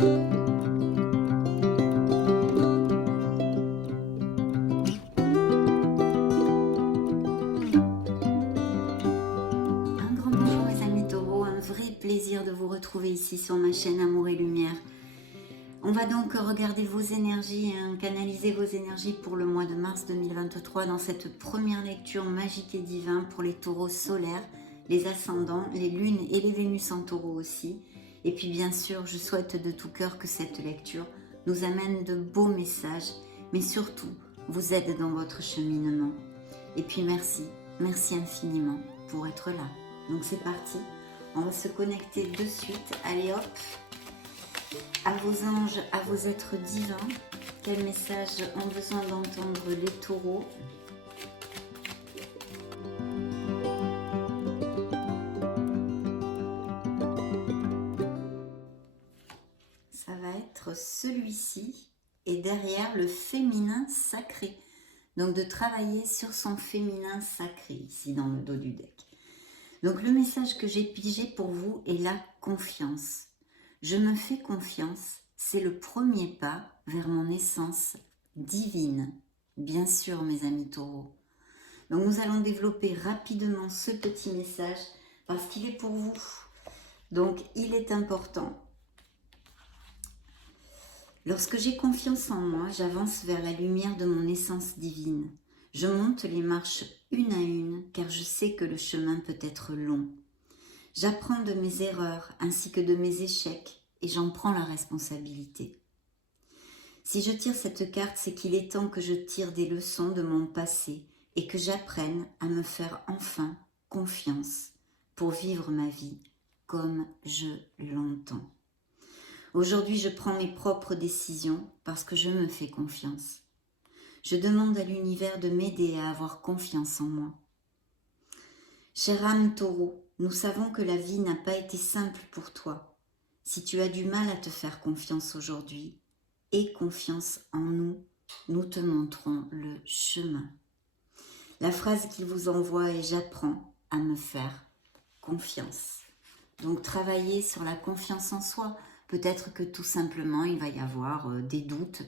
Un grand bonjour mes amis taureaux, un vrai plaisir de vous retrouver ici sur ma chaîne Amour et Lumière. On va donc regarder vos énergies, canaliser vos énergies pour le mois de mars 2023 dans cette première lecture magique et divine pour les taureaux solaires, les ascendants, les lunes et les Vénus en taureau aussi. Et puis bien sûr, je souhaite de tout cœur que cette lecture nous amène de beaux messages, mais surtout vous aide dans votre cheminement. Et puis merci infiniment pour être là. Donc c'est parti, on va se connecter de suite. Allez hop, à vos anges, à vos êtres divins. Quels messages ont besoin d'entendre les taureaux? Ça va être celui-ci et derrière le féminin sacré. Donc de travailler sur son féminin sacré ici dans le dos du deck. Donc le message que j'ai pigé pour vous est la confiance. Je me fais confiance, c'est le premier pas vers mon essence divine. Bien sûr mes amis taureaux. Donc nous allons développer rapidement ce petit message parce qu'il est pour vous. Donc il est important. Lorsque j'ai confiance en moi, j'avance vers la lumière de mon essence divine. Je monte les marches une à une car je sais que le chemin peut être long. J'apprends de mes erreurs ainsi que de mes échecs et j'en prends la responsabilité. Si je tire cette carte, c'est qu'il est temps que je tire des leçons de mon passé et que j'apprenne à me faire enfin confiance pour vivre ma vie comme je l'entends. Aujourd'hui, je prends mes propres décisions parce que je me fais confiance. Je demande à l'univers de m'aider à avoir confiance en moi. Chère âme taureau, nous savons que la vie n'a pas été simple pour toi. Si tu as du mal à te faire confiance aujourd'hui, aie confiance en nous, nous te montrons le chemin. La phrase qu'il vous envoie est « J'apprends à me faire confiance ». Donc travaillez sur la confiance en soi. Peut-être que tout simplement il va y avoir des doutes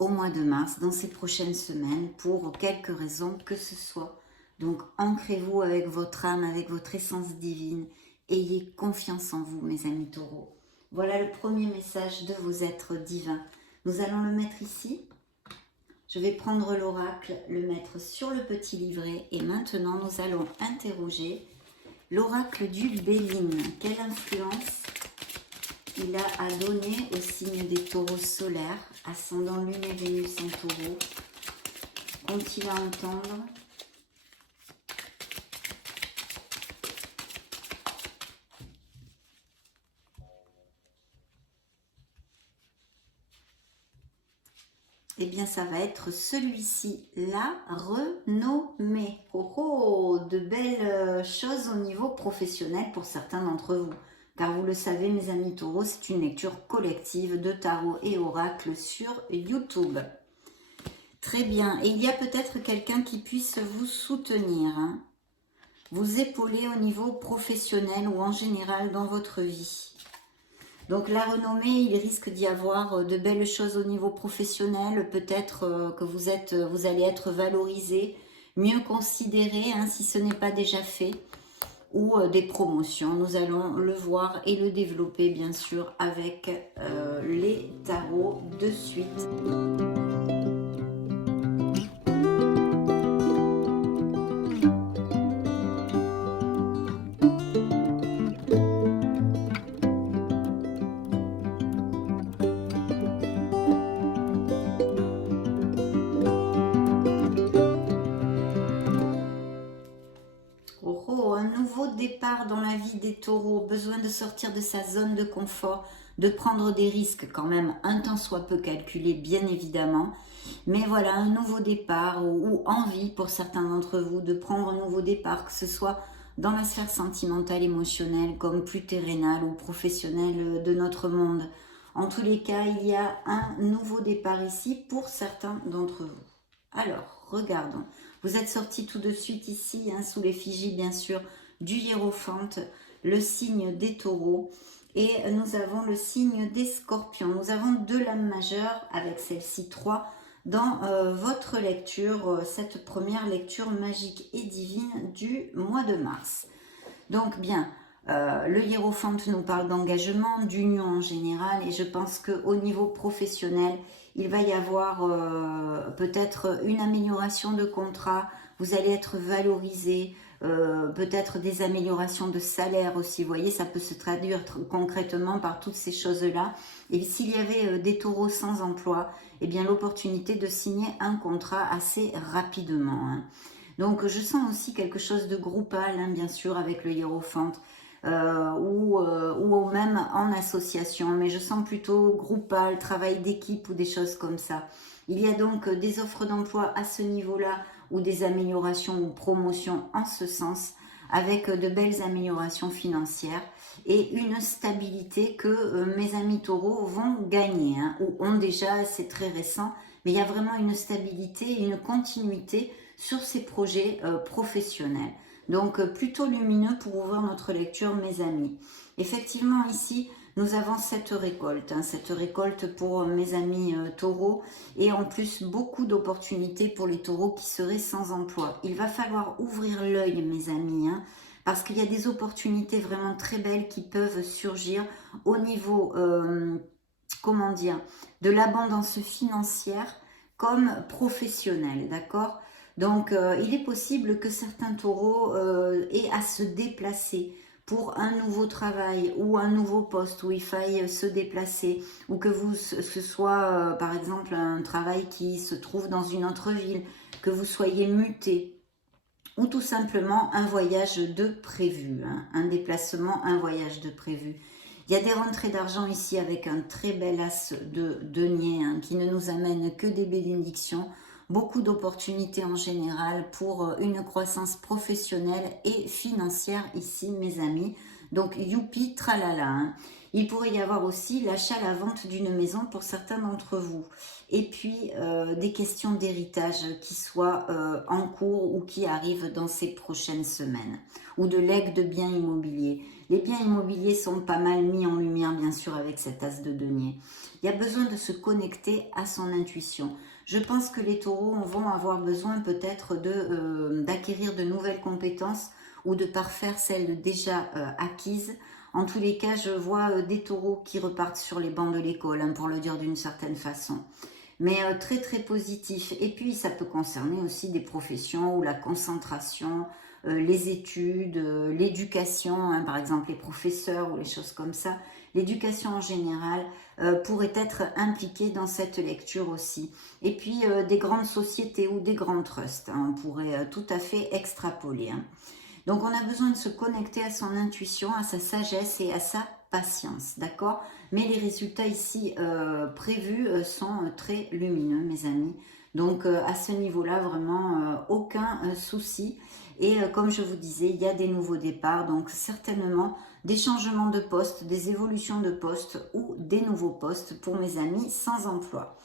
au mois de mars, dans ces prochaines semaines, pour quelque raison que ce soit. Donc ancrez-vous avec votre âme, avec votre essence divine. Ayez confiance en vous, mes amis taureaux. Voilà le premier message de vos êtres divins. Nous allons le mettre ici. Je vais prendre l'oracle, le mettre sur le petit livret. Et maintenant, nous allons interroger l'oracle du Béline. Quelle influence il a à donner au signe des taureaux solaires, ascendant lune et Vénus en taureau? Qu'ont-ils à entendre? Eh bien, ça va être celui-ci, la renommée. Oh, oh, de belles choses au niveau professionnel pour certains d'entre vous. Car vous le savez, mes amis taureaux, c'est une lecture collective de tarot et oracle sur YouTube. Très bien. Et il y a peut-être quelqu'un qui puisse vous soutenir, hein, vous épauler au niveau professionnel ou en général dans votre vie. Donc la renommée, il risque d'y avoir de belles choses au niveau professionnel. Peut-être que vous allez être valorisé, mieux considéré, hein, si ce n'est pas déjà fait. Ou des promotions. Nous allons le voir et le développer bien sûr avec les tarots de suite. Départ dans la vie des taureaux, besoin de sortir de sa zone de confort, de prendre des risques quand même un tant soit peu calculés bien évidemment, mais voilà un nouveau départ ou envie pour certains d'entre vous de prendre un nouveau départ, que ce soit dans la sphère sentimentale, émotionnelle comme plus terrénale ou professionnelle de notre monde. En tous les cas, il y a un nouveau départ ici pour certains d'entre vous. Alors, regardons. Vous êtes sortis tout de suite ici, hein, sous l'effigie bien sûr du hiérophante, le signe des taureaux. Et nous avons le signe des scorpions. Nous avons 2 lames majeures, avec celle-ci 3, dans votre lecture, cette première lecture magique et divine du mois de mars. Donc bien, le hiérophante nous parle d'engagement, d'union en général, et je pense qu'au niveau professionnel, il va y avoir peut-être une amélioration de contrat, vous allez être valorisé, peut-être des améliorations de salaire aussi, vous voyez, ça peut se traduire concrètement par toutes ces choses-là. Et s'il y avait des taureaux sans emploi, eh bien l'opportunité de signer un contrat assez rapidement, hein. Donc je sens aussi quelque chose de groupal, hein, bien sûr, avec le hiérophante, ou même en association, mais je sens plutôt groupal, travail d'équipe ou des choses comme ça. Il y a donc des offres d'emploi à ce niveau-là, ou des améliorations ou promotions en ce sens, avec de belles améliorations financières et une stabilité que mes amis taureaux vont gagner, hein, ou ont déjà, c'est très récent, mais il y a vraiment une stabilité et une continuité sur ces projets professionnels. Donc plutôt lumineux pour ouvrir notre lecture, mes amis. Effectivement, ici, nous avons cette récolte, hein, cette récolte pour mes amis taureaux, et en plus beaucoup d'opportunités pour les taureaux qui seraient sans emploi. Il va falloir ouvrir l'œil, mes amis, hein, parce qu'il y a des opportunités vraiment très belles qui peuvent surgir au niveau, comment dire, de l'abondance financière comme professionnelle, d'accord? Donc, il est possible que certains taureaux aient à se déplacer pour un nouveau travail ou un nouveau poste où il faille se déplacer, ou que ce soit, par exemple, un travail qui se trouve dans une autre ville, que vous soyez muté, ou tout simplement un voyage de prévu, hein, un déplacement, un voyage de prévu. Il y a des rentrées d'argent ici avec un très bel as de denier, hein, qui ne nous amène que des bénédictions, beaucoup d'opportunités en général pour une croissance professionnelle et financière ici, mes amis. Donc, youpi, tralala, hein. Il pourrait y avoir aussi l'achat, la vente d'une maison pour certains d'entre vous. Et puis, des questions d'héritage qui soient en cours ou qui arrivent dans ces prochaines semaines. Ou de legs de biens immobiliers. Les biens immobiliers sont pas mal mis en lumière, bien sûr, avec cet as de denier. Il y a besoin de se connecter à son intuition. Je pense que les taureaux vont avoir besoin peut-être d'acquérir de nouvelles compétences ou de parfaire celles déjà acquises. En tous les cas, je vois des taureaux qui repartent sur les bancs de l'école, hein, pour le dire d'une certaine façon. Mais très très positif. Et puis ça peut concerner aussi des professions où la concentration, les études, l'éducation, hein, par exemple les professeurs ou les choses comme ça. L'éducation en général pourrait être impliquée dans cette lecture aussi. Et puis des grandes sociétés ou des grands trusts, hein, on pourrait tout à fait extrapoler, hein. Donc on a besoin de se connecter à son intuition, à sa sagesse et à sa patience, d'accord? Mais les résultats ici prévus sont très lumineux, mes amis. Donc à ce niveau-là, vraiment aucun souci. Et comme je vous disais, il y a des nouveaux départs, donc certainement des changements de poste, des évolutions de poste ou des nouveaux postes pour mes amis sans emploi.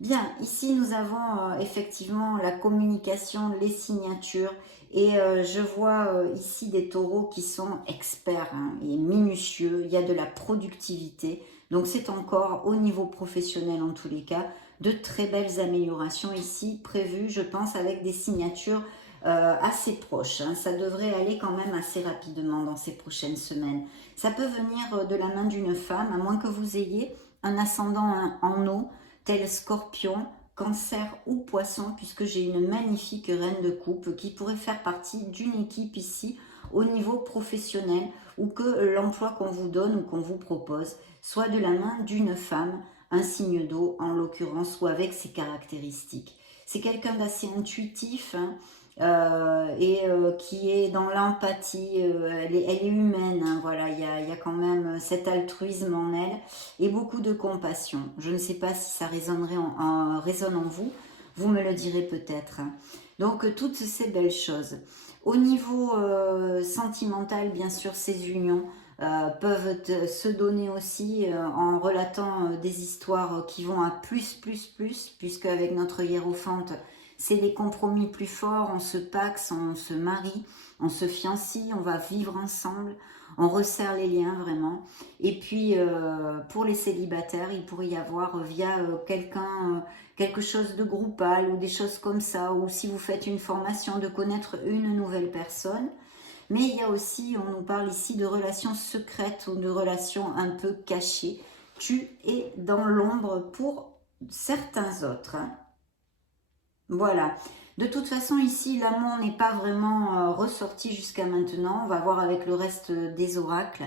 Bien, ici nous avons effectivement la communication, les signatures, et je vois ici des taureaux qui sont experts, hein, et minutieux. Il y a de la productivité, donc c'est encore au niveau professionnel en tous les cas, de très belles améliorations ici prévues, je pense, avec des signatures assez proches, hein. Ça devrait aller quand même assez rapidement dans ces prochaines semaines. Ça peut venir de la main d'une femme, à moins que vous ayez un ascendant en eau, tel Scorpion, Cancer ou Poisson, puisque j'ai une magnifique reine de coupe qui pourrait faire partie d'une équipe ici au niveau professionnel, ou que l'emploi qu'on vous donne ou qu'on vous propose soit de la main d'une femme, un signe d'eau en l'occurrence, ou avec ses caractéristiques. C'est quelqu'un d'assez intuitif, hein, et qui est dans l'empathie, elle est humaine, hein, voilà, il y a quand même cet altruisme en elle et beaucoup de compassion. Je ne sais pas si ça résonne en vous, vous me le direz peut-être, hein. Donc toutes ces belles choses. Au niveau sentimental, bien sûr, ces unions peuvent se donner aussi en relatant des histoires qui vont à plus, puisque avec notre hiérophante, c'est les compromis plus forts, on se paxe, on se marie, on se fiancie, on va vivre ensemble, on resserre les liens vraiment. Et puis pour les célibataires, il pourrait y avoir via quelqu'un, quelque chose de groupal ou des choses comme ça, ou si vous faites une formation, de connaître une nouvelle personne. Mais il y a aussi, on nous parle ici de relations secrètes ou de relations un peu cachées. Tu es dans l'ombre pour certains autres. Hein. Voilà. De toute façon, ici, l'amour n'est pas vraiment ressorti jusqu'à maintenant. On va voir avec le reste des oracles.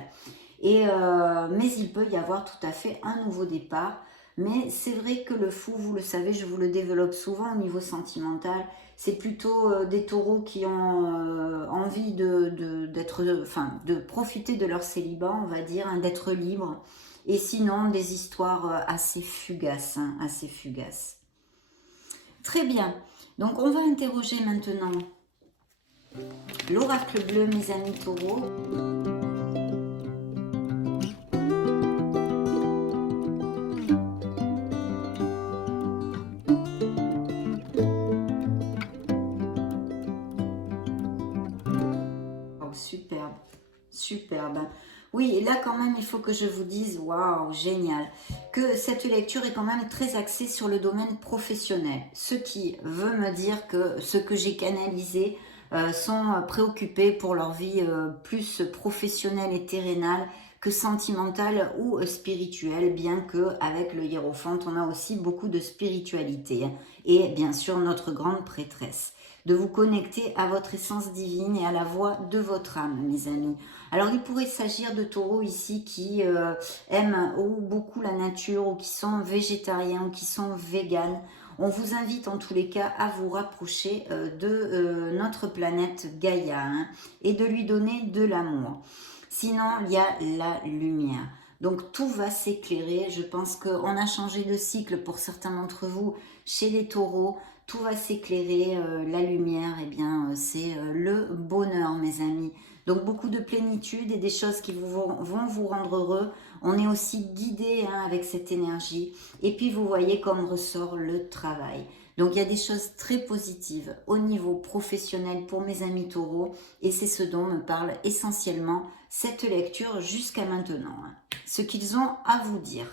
Mais il peut y avoir tout à fait un nouveau départ. Mais c'est vrai que le fou, vous le savez, je vous le développe souvent au niveau sentimental. C'est plutôt des taureaux qui ont envie de profiter de leur célibat, on va dire, hein, d'être libres. Et sinon, des histoires assez fugaces, hein, assez fugaces. Très bien. Donc, on va interroger maintenant l'oracle bleu, mes amis taureaux. Superbe, superbe. Oui, et là quand même, il faut que je vous dise, waouh, génial, que cette lecture est quand même très axée sur le domaine professionnel. Ce qui veut me dire que ce que j'ai canalisé sont préoccupés pour leur vie plus professionnelle et terrénale que sentimentale ou spirituelle, bien que avec le hiérophante, on a aussi beaucoup de spiritualité. Et bien sûr, notre grande prêtresse, de vous connecter à votre essence divine et à la voix de votre âme, mes amis. Alors, il pourrait s'agir de taureaux ici qui aiment ou beaucoup la nature, ou qui sont végétariens, ou qui sont véganes. On vous invite en tous les cas à vous rapprocher de notre planète Gaïa, hein, et de lui donner de l'amour. Sinon, il y a la lumière. Donc tout va s'éclairer. Je pense qu'on a changé de cycle pour certains d'entre vous chez les taureaux. Tout va s'éclairer, la lumière, eh bien, c'est le bonheur, mes amis. Donc, beaucoup de plénitude et des choses qui vont vous rendre heureux. On est aussi guidé hein, avec cette énergie. Et puis, vous voyez comme ressort le travail. Donc, il y a des choses très positives au niveau professionnel pour mes amis taureaux. Et c'est ce dont me parle essentiellement cette lecture jusqu'à maintenant. Hein. Ce qu'ils ont à vous dire.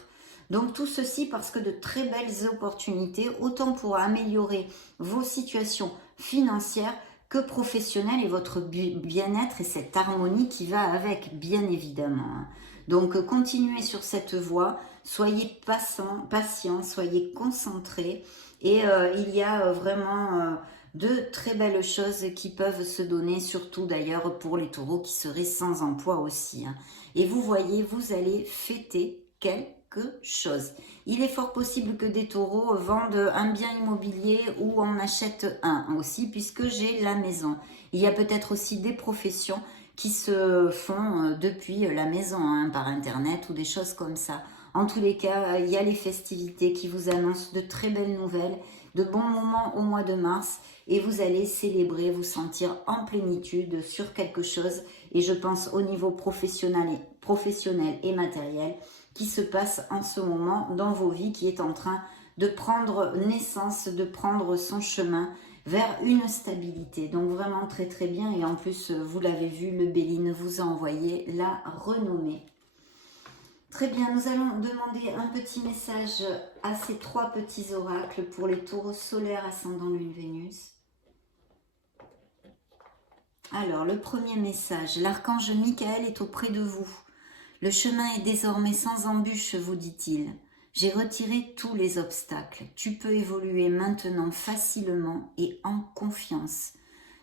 Donc tout ceci parce que de très belles opportunités, autant pour améliorer vos situations financières que professionnelles et votre bien-être et cette harmonie qui va avec, bien évidemment. Donc continuez sur cette voie, soyez patient, soyez concentrés et il y a vraiment de très belles choses qui peuvent se donner, surtout d'ailleurs pour les taureaux qui seraient sans emploi aussi. Hein. Et vous voyez, vous allez fêter quelque chose. Il est fort possible que des taureaux vendent un bien immobilier ou en achètent un aussi, puisque j'ai la maison. Il y a peut-être aussi des professions qui se font depuis la maison, hein, par internet ou des choses comme ça. En tous les cas, il y a les festivités qui vous annoncent de très belles nouvelles, de bons moments au mois de mars, et vous allez célébrer, vous sentir en plénitude sur quelque chose, et je pense au niveau professionnel et matériel, qui se passe en ce moment dans vos vies, qui est en train de prendre naissance, de prendre son chemin vers une stabilité. Donc vraiment très très bien. Et en plus, vous l'avez vu, le Béline vous a envoyé la renommée. Très bien, nous allons demander un petit message à ces trois petits oracles pour les taureaux solaires, ascendant Lune, Vénus. Alors, le premier message, l'archange Michael est auprès de vous. Le chemin est désormais sans embûche, vous dit-il. J'ai retiré tous les obstacles. Tu peux évoluer maintenant facilement et en confiance.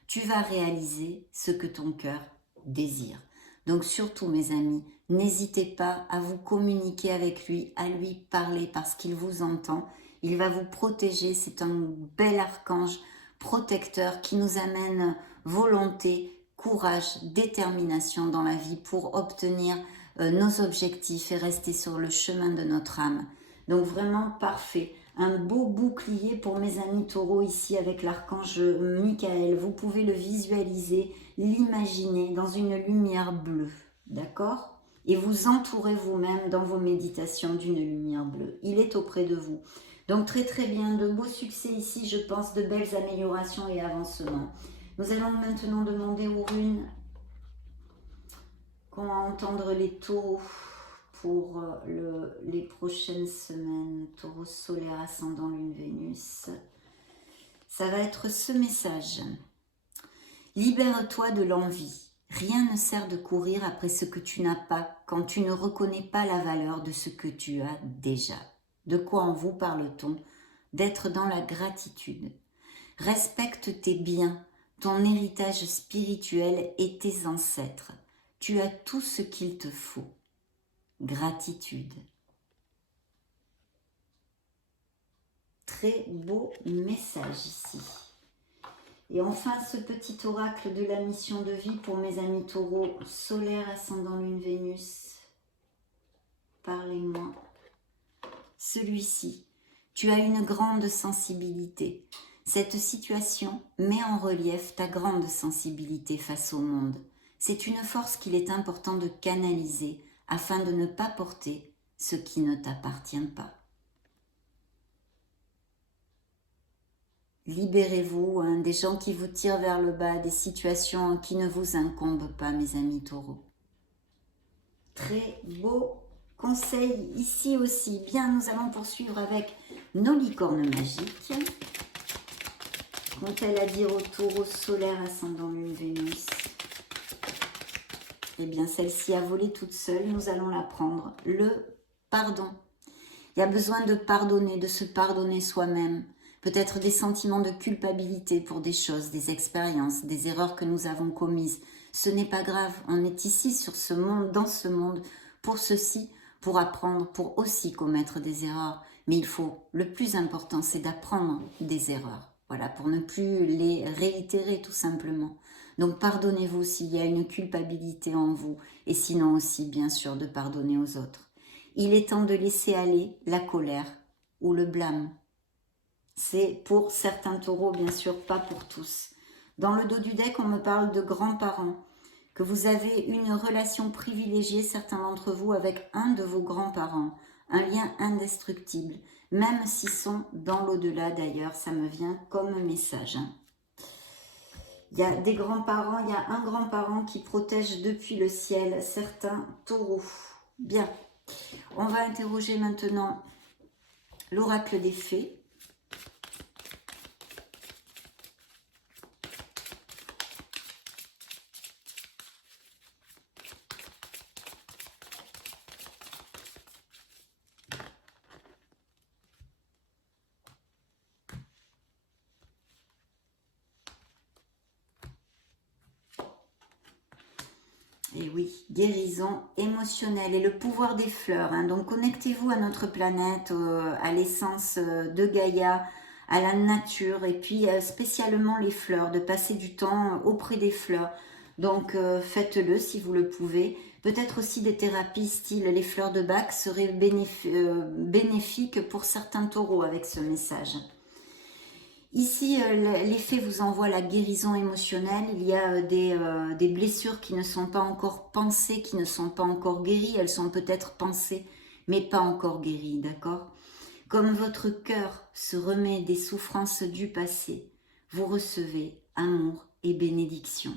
Tu vas réaliser ce que ton cœur désire. Donc surtout, mes amis, n'hésitez pas à vous communiquer avec lui, à lui parler parce qu'il vous entend. Il va vous protéger. C'est un bel archange protecteur qui nous amène volonté, courage, détermination dans la vie pour obtenir nos objectifs et rester sur le chemin de notre âme. Donc vraiment parfait. Un beau bouclier pour mes amis taureaux ici avec l'archange Michael. Vous pouvez le visualiser, l'imaginer dans une lumière bleue. D'accord ? Et vous entourez vous-même dans vos méditations d'une lumière bleue. Il est auprès de vous. Donc très très bien, de beaux succès ici, je pense, de belles améliorations et avancements. Nous allons maintenant demander aux runes qu'on va entendre les taureaux pour les prochaines semaines. Taureau solaire, ascendant lune Vénus. Ça va être ce message. Libère-toi de l'envie. Rien ne sert de courir après ce que tu n'as pas quand tu ne reconnais pas la valeur de ce que tu as déjà. De quoi en vous parle-t-on? D'être dans la gratitude. Respecte tes biens, ton héritage spirituel et tes ancêtres. Tu as tout ce qu'il te faut. Gratitude. Très beau message ici. Et enfin, ce petit oracle de la mission de vie pour mes amis taureaux, solaire, ascendant lune Vénus. Parlez-moi. Celui-ci, tu as une grande sensibilité. Cette situation met en relief ta grande sensibilité face au monde. C'est une force qu'il est important de canaliser afin de ne pas porter ce qui ne t'appartient pas. Libérez-vous des gens qui vous tirent vers le bas, des situations qui ne vous incombent pas, mes amis taureaux. Très beau conseil ici aussi. Bien, nous allons poursuivre avec nos licornes magiques. Qu'ont-elles à dire au taureau solaire, ascendant lune Vénus? Eh bien, celle-ci a volé toute seule. Nous allons la prendre. Le pardon. Il y a besoin de pardonner, de se pardonner soi-même. Peut-être des sentiments de culpabilité pour des choses, des expériences, des erreurs que nous avons commises. Ce n'est pas grave, on est ici sur ce monde, dans ce monde, pour ceci, pour apprendre, pour aussi commettre des erreurs. Mais le plus important, c'est d'apprendre des erreurs. Voilà, pour ne plus les réitérer tout simplement. Donc pardonnez-vous s'il y a une culpabilité en vous, et sinon aussi, bien sûr, de pardonner aux autres. Il est temps de laisser aller la colère ou le blâme. C'est pour certains taureaux, bien sûr, pas pour tous. Dans le dos du deck, on me parle de grands-parents, que vous avez une relation privilégiée, certains d'entre vous, avec un de vos grands-parents, un lien indestructible, même s'ils sont dans l'au-delà d'ailleurs, ça me vient comme message. Il y a des grands-parents, il y a un grand-parent qui protège depuis le ciel certains taureaux. Bien, on va interroger maintenant l'oracle des fées. Et oui, guérison émotionnelle et le pouvoir des fleurs. Donc connectez-vous à notre planète, à l'essence de Gaïa, à la nature et puis spécialement les fleurs, de passer du temps auprès des fleurs. Donc faites-le si vous le pouvez. Peut-être aussi des thérapies style les fleurs de Bach seraient bénéfiques pour certains taureaux avec ce message. Ici, les fées vous envoient la guérison émotionnelle. Il y a des blessures qui ne sont pas encore pensées, qui ne sont pas encore guéries. Elles sont peut-être pensées, mais pas encore guéries, d'accord? Comme votre cœur se remet des souffrances du passé, vous recevez amour et bénédiction.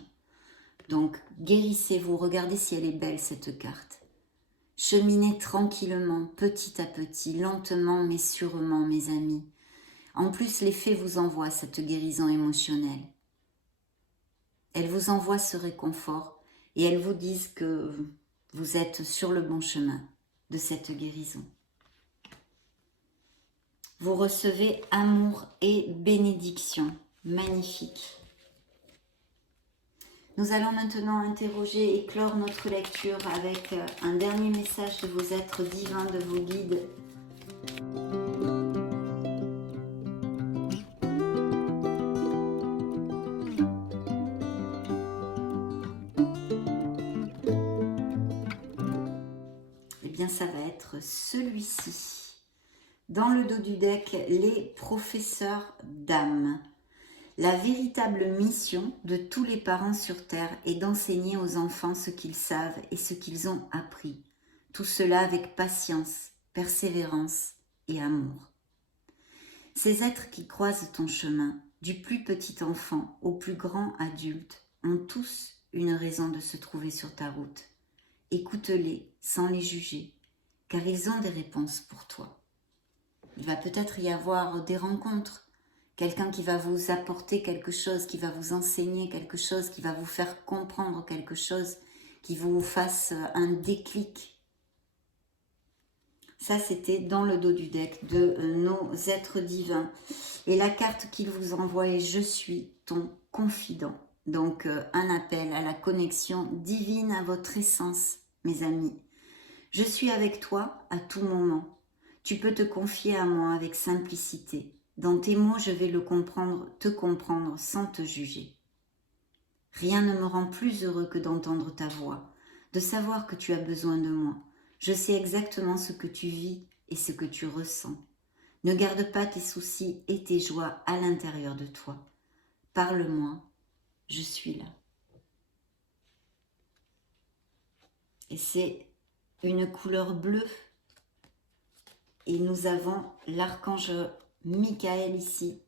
Donc, guérissez-vous. Regardez si elle est belle, cette carte. Cheminez tranquillement, petit à petit, lentement mais sûrement, mes amis. En plus, les fées vous envoient cette guérison émotionnelle. Elles vous envoient ce réconfort et elles vous disent que vous êtes sur le bon chemin de cette guérison. Vous recevez amour et bénédiction. Magnifique. Nous allons maintenant interroger et clore notre lecture avec un dernier message de vos êtres divins, de vos guides. Ça va être celui-ci. Dans le dos du deck, les professeurs d'âme. La véritable mission de tous les parents sur Terre est d'enseigner aux enfants ce qu'ils savent et ce qu'ils ont appris. Tout cela avec patience, persévérance et amour. Ces êtres qui croisent ton chemin, du plus petit enfant au plus grand adulte, ont tous une raison de se trouver sur ta route. Écoute-les sans les juger, car ils ont des réponses pour toi. Il va peut-être y avoir des rencontres, quelqu'un qui va vous apporter quelque chose, qui va vous enseigner quelque chose, qui va vous faire comprendre quelque chose, qui vous fasse un déclic. Ça, c'était dans le dos du deck de nos êtres divins. Et la carte qu'il vous envoie est « Je suis ton confident ». Donc, un appel à la connexion divine à votre essence, mes amis. Je suis avec toi à tout moment. Tu peux te confier à moi avec simplicité. Dans tes mots, je vais te comprendre sans te juger. Rien ne me rend plus heureux que d'entendre ta voix, de savoir que tu as besoin de moi. Je sais exactement ce que tu vis et ce que tu ressens. Ne garde pas tes soucis et tes joies à l'intérieur de toi. Parle-moi, je suis là. Et c'est une couleur bleue. Et nous avons l'archange Michael ici.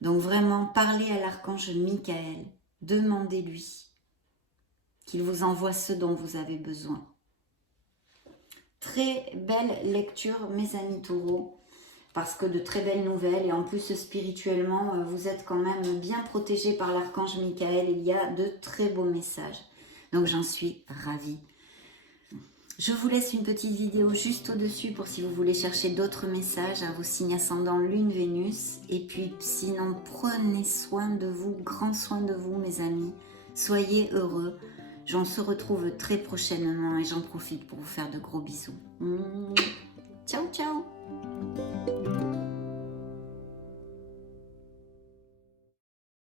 Donc vraiment, parlez à l'archange Michael. Demandez-lui qu'il vous envoie ce dont vous avez besoin. Très belle lecture, mes amis taureaux, parce que de très belles nouvelles, et en plus spirituellement, vous êtes quand même bien protégés par l'archange Michael. Il y a de très beaux messages. Donc j'en suis ravie. Je vous laisse une petite vidéo juste au-dessus pour si vous voulez chercher d'autres messages à vos signes ascendants Lune, Vénus. Et puis sinon, prenez soin de vous, grand soin de vous mes amis. Soyez heureux. On se retrouve très prochainement et j'en profite pour vous faire de gros bisous. Ciao, ciao!